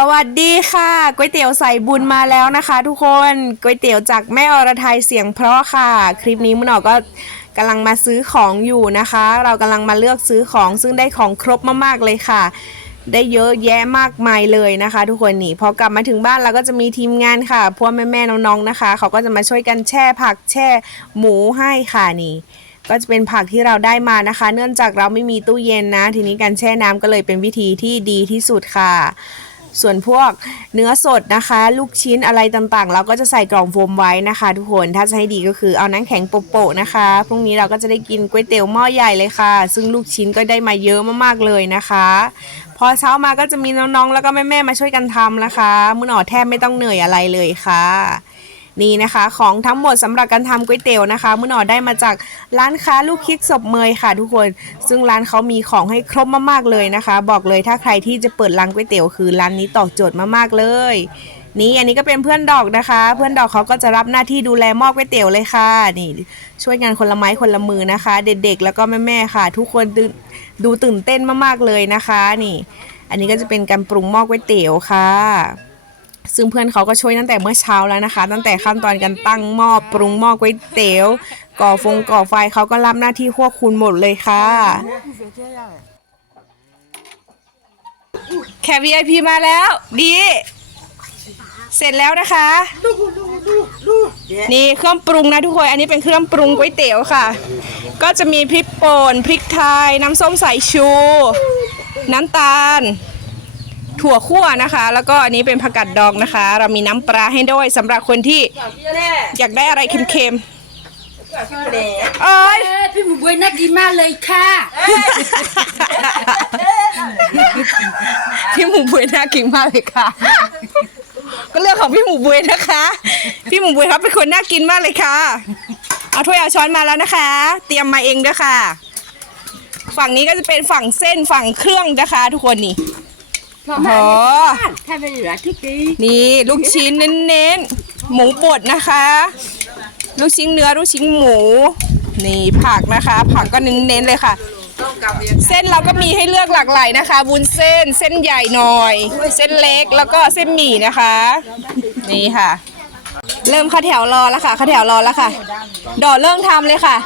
สวัสดีค่ะก๋วยเตี๋ยวใส่บุญมาแล้วนะคะ ทุกคนก๋วยเตี๋ยวจากแม่อรไทยเสียงเพราะค่ะ คลิปนี้มุนออกก็กำลังมาซื้อของอยู่นะคะ เรากำลังมาเลือกซื้อของซึ่งได้ของครบมากๆเลยค่ะ ได้เยอะแยะมากมายเลยนะคะ ทุกคนนี่พอกลับมาถึงบ้านเราก็จะมีทีมงานค่ะพวกแม่ๆน้องๆนะคะ เขาก็จะมาช่วยกันแช่ผักแช่หมูให้ค่ะนี่ก็จะเป็นผักที่เราได้มานะคะ เนื่องจากเราไม่มีตู้เย็นนะ ทีนี้การแช่น้ำก็เลยเป็นวิธีที่ดีที่สุดค่ะ ส่วนพวกเนื้อสดนะคะ ลูกชิ้นอะไรต่างๆ เราก็จะใส่กล่องโฟมไว้นะคะ ทุกคนถ้าจะให้ดีก็คือเอาน้ำแข็งโปะๆนะคะพรุ่งนี้เราก็จะได้กินก๋วยเตี๋ยวหม้อใหญ่เลยค่ะ ซึ่งลูกชิ้นก็ได้มาเยอะมากๆเลยนะคะ พอเช้ามาก็จะมีน้องๆ แล้วก็แม่ๆมาช่วยกันทำนะคะมื้อหนอแทบไม่ต้องเหนื่อยอะไรเลยค่ะ นี่นะคะของทั้งหมดสำหรับการทำก๋วยเตี๋ยวนะคะมื่อหนอได้มาจากร้านค้าลูกคิกศพเมยค่ะ ทุกคน ซึ่งร้านเขามีของให้ครบมากๆเลยนะคะ บอกเลยถ้าใครที่จะเปิดร้านก๋วยเตี๋ยวคือร้านนี้ตอบโจทย์มากๆเลยนี่อันนี้ก็เป็นเพื่อนดอกนะคะ เพื่อนดอกเขาก็จะรับหน้าที่ดูแลหม้อก๋วยเตี๋ยวเลยค่ะ นี่ช่วยงานคนละไม้คนละมือนะคะ เด็กๆ แล้วก็แม่ๆค่ะ ทุกคนตื่นดูตื่นเต้นมากๆเลยนะคะ นี่ อันนี้ก็จะเป็นการปรุงหม้อก๋วยเตี๋ยวค่ะ ซึ่งเพื่อนเขาก็ช่วยตั้งแต่เมื่อเช้าแล้วนะคะ ตั้งแต่ขั้นตอนการตั้งหม้อปรุงหม้อก๋วยเตี๋ยวก่อฟงก่อไฟเขาก็รับหน้าที่ควบคุมหมดเลยค่ะ แขก VIP มาแล้ว ดี เสร็จแล้วนะคะ นี่เครื่องปรุงนะทุกคน อันนี้เป็นเครื่องปรุงก๋วยเตี๋ยวค่ะ ก็จะมีพริกป่นพริกไทย น้ำส้มสายชู น้ำตาล ถั่วคั่วนะคะ แล้วก็อันนี้เป็นผักกาดดองนะคะ เรามีน้ำปลาให้ด้วยสำหรับคนที่อยากได้อะไรเค็มๆเอ้ยเอ้ยพี่หมูบวยน่ากินมากเลยค่ะพี่หมูบุยน่ากินมากเลยค่ะ ก็เรื่องของพี่หมูบุยนะคะ พี่หมูบุยครับเป็นคนน่ากินมากเลยค่ะ เอาถ้วยเอาช้อนมาแล้วนะคะ เตรียมมาเองด้วยค่ะ ฝั่งนี้ก็จะเป็นฝั่งเส้นฝั่งเครื่องนะคะ ทุกคนนี่ พอมาโอ้ถ้าไม่เหลือทุกทีนี่ลูกชิ้นเน้นๆ หมูบดนะคะ ลูกชิ้นเนื้อลูกชิ้นหมู นี่ผักนะคะ ผักก็เน้นๆเลยค่ะ เส้นเราก็มีให้เลือกหลากหลายนะคะวุ้นเส้นเส้นใหญ่หน่อย เส้นเล็กแล้วก็เส้นหมี่นะคะ นี่ค่ะ เริ่มเข้าแถวรอแล้วค่ะเข้าแถวรอแล้วค่ะ ดอกเริ่มทำเลยค่ะ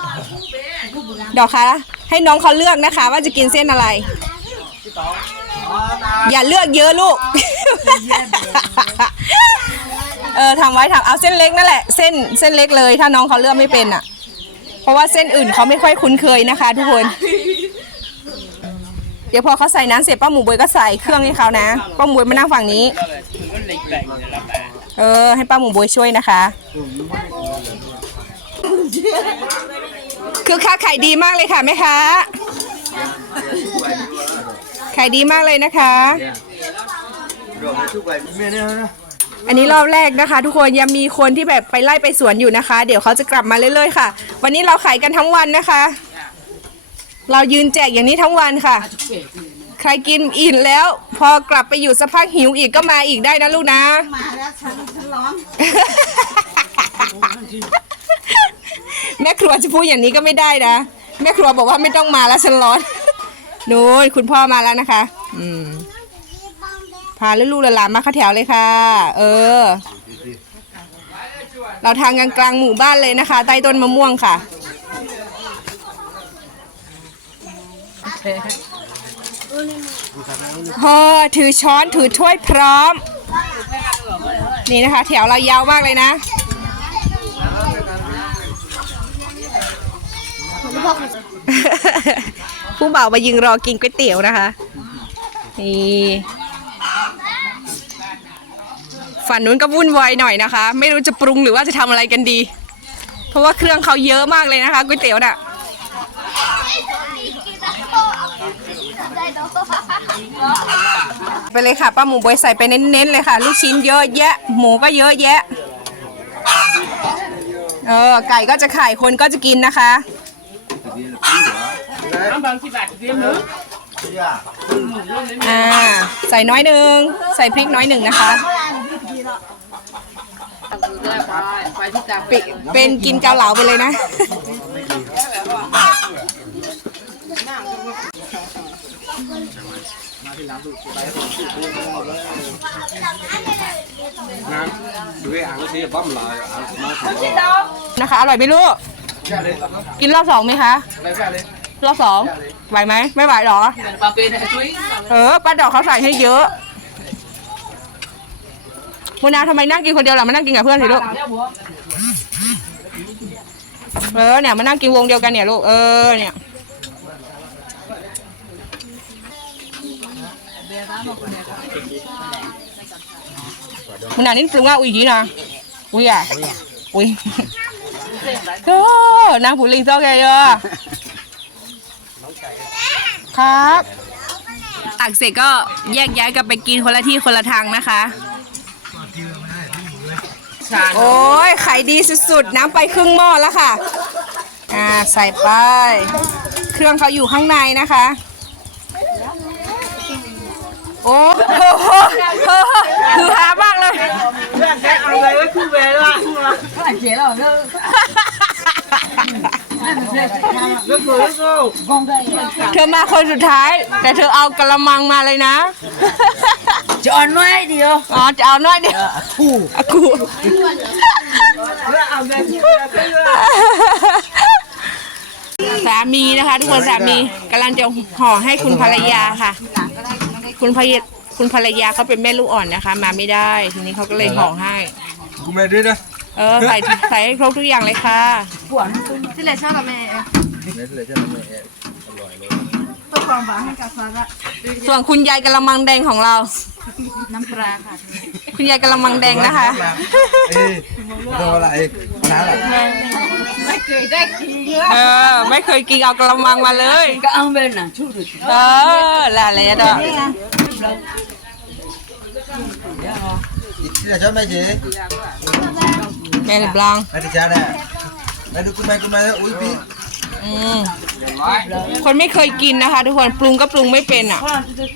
ดอกคะให้น้องเขาเลือกนะคะ ว่าจะกินเส้นอะไร อย่าเลือกเยอะลูก เออทำไว้ทำเอาเส้นเล็กนั่นแหละ เส้นเส้นเล็กเลย ถ้าน้องเขาเลือกไม่เป็นอะ เพราะว่าเส้นอื่นเขาไม่ค่อยคุ้นเคยนะคะ ทุกคน เดี๋ยวพอเขาใส่น้ำเสร็จป้าหมูบวยก็ใส่เครื่องให้เขานะ ป้าหมูบวยมานั่งฝั่งนี้ เออ ให้ป้าหมูบวยช่วยนะคะคือค้าขายดีมากเลยค่ะแม่ค้า ขายดีมากเลยนะคะอันนี้รอบแรกนะคะ ทุกคนยังมีคนที่แบบไปไล่ไปสวนอยู่นะคะ เดี๋ยวเขาจะกลับมาเรื่อยๆค่ะ วันนี้เราขายกันทั้งวันนะคะ เรายืนแจกอย่างนี้ทั้งวันค่ะ ใครกินอิ่มแล้ว พอกลับไปอยู่สักพักหิวอีกก็มาอีกได้นะลูกนะ มาแล้วฉันฉันร้อนแม่ครัวจะพูดอย่างนี้ก็ไม่ได้นะ แม่ครัวบอกว่าไม่ต้องมาแล้วฉันร้อน นู้นคุณพ่อมาแล้วนะคะ อืม พาลูกๆหลานๆมาเข้าแถวเลยค่ะ เออ เราทางกลางกลางหมู่บ้านเลยนะคะ ใต้ต้นมะม่วงค่ะพอถือช้อนถือถ้วยพร้อม นี่นะคะ แถวเรายาวมากเลยนะ ผู้บ่าวมายิงรอกินก๋วยเตี๋ยวนะคะ นี่ฝั่งนู้นก็วุ่นวายหน่อยนะคะ ไม่รู้จะปรุงหรือว่าจะทำอะไรกันดี เพราะว่าเครื่องเขาเยอะมากเลยนะคะก๋วยเตี๋ยวน่ะไปเลยค่ะป้าหมูบวยใส่ไปเน้นๆเลยค่ะ ลูกชิ้นเยอะแยะ หมูก็เยอะแยะเออไก่ก็จะขายคนก็จะกินนะคะ อ่าใส่น้อยหนึ่งใส่พริกน้อยหนึ่งนะคะปิเป็นกินเกาเหลาไปเลยนะดูไอ้อ่างสีบ้ามลายอ่างสีมาสีนะคะ อร่อยไหมลูกแค่เลยกินรอบสองไหมคะ อะไรแค่เลย รอบสองไหวไหมไม่ไหวหรอ เออป้าดอกเขาใส่ให้เยอะมุนาทำไมนั่งกินคนเดียวล่ะมานั่งกินกับเพื่อนสิลูกเออเนี่ยมานั่งกินวงเดียวกันเนี่ยลูกเออเนี่ยมุนานี่ปรุงว่าอุ้ยยีนะอุ้ยอะอุ้ยโอ้นางผู้ลิงเจ้าแกเยอะ ครับ ตักเสร็จก็แยกย้ายกันไปกินคนละที่คนละทางนะคะ โอ้ยไข่ดีสุดๆ น้ำไปครึ่งหม้อแล้วค่ะ อ่า ใส่ไป เครื่องเขาอยู่ข้างในนะคะ โอ้โหคือฮามากเลยเธอมาคนสุดท้าย แต่เธอเอากระมังมาเลยนะ จะอ่อนน้อยเดียวอ๋อจะเอาน้อยเดียวกูกูสามีนะคะทุกคนสามีกำลังจะห่อให้คุณภรรยาค่ะ คุณภรรยาคุณภรรยาเขาเป็นแม่ลูกอ่อนนะคะ มาไม่ได้ ทีนี้เขาก็เลยห่อให้ กูไม่ได้นะเออใส่ใส่ให้ครบทุกอย่างเลยค่ะ กว่าที่เลยชอบกัแม่เนื้อทลเช่นนั้นเอร่อยเลยตัวความหวานให้กับสาระส่วนคุณยายกะละมังแดงของเรา น้ำปลาค่ะ คุณยายกะละมังแดงนะคะเอ้ยตัวอะไรน้ำอะไรไม่เคยได้กินเออไม่เคยกินเอากะละมังมาเลยก็เอาเป็นหนังชุดเออละเลยดอกนี่เราชอบไหมจีแม่หรือบลังไม่ได้ชอบนะ ไม่ดูคุณแม่คุณแม่อุ้ยพี่อืมคนไม่เคยกินนะคะ ทุกคนปรุงก็ปรุงไม่เป็นอะ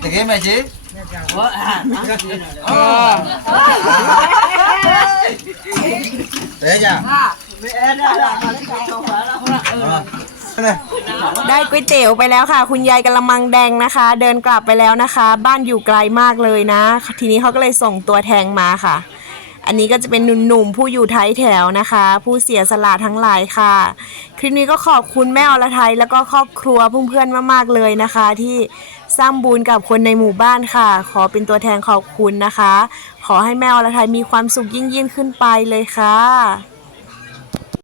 แต่เก๋แม่เจ๊เออเอ๊ะจ้าได้ก๋วยเตี๋ยวไปแล้วค่ะ คุณยายกระมังแดงนะคะ เดินกลับไปแล้วนะคะ บ้านอยู่ไกลมากเลยนะ ทีนี้เขาก็เลยส่งตัวแทงมาค่ะ อันนี้ก็จะเป็นหนุ่มๆผู้อยู่ท้ายแถวนะคะ ผู้เสียสละทั้งหลายค่ะ คลิปนี้ก็ขอบคุณแม่อรไทยแล้วก็ครอบครัวเพื่อนๆมากๆเลยนะคะ ที่สร้างบุญกับคนในหมู่บ้านค่ะ ขอเป็นตัวแทนขอบคุณนะคะ ขอให้แม่อรไทยมีความสุขยิ่งๆขึ้นไปเลยค่ะ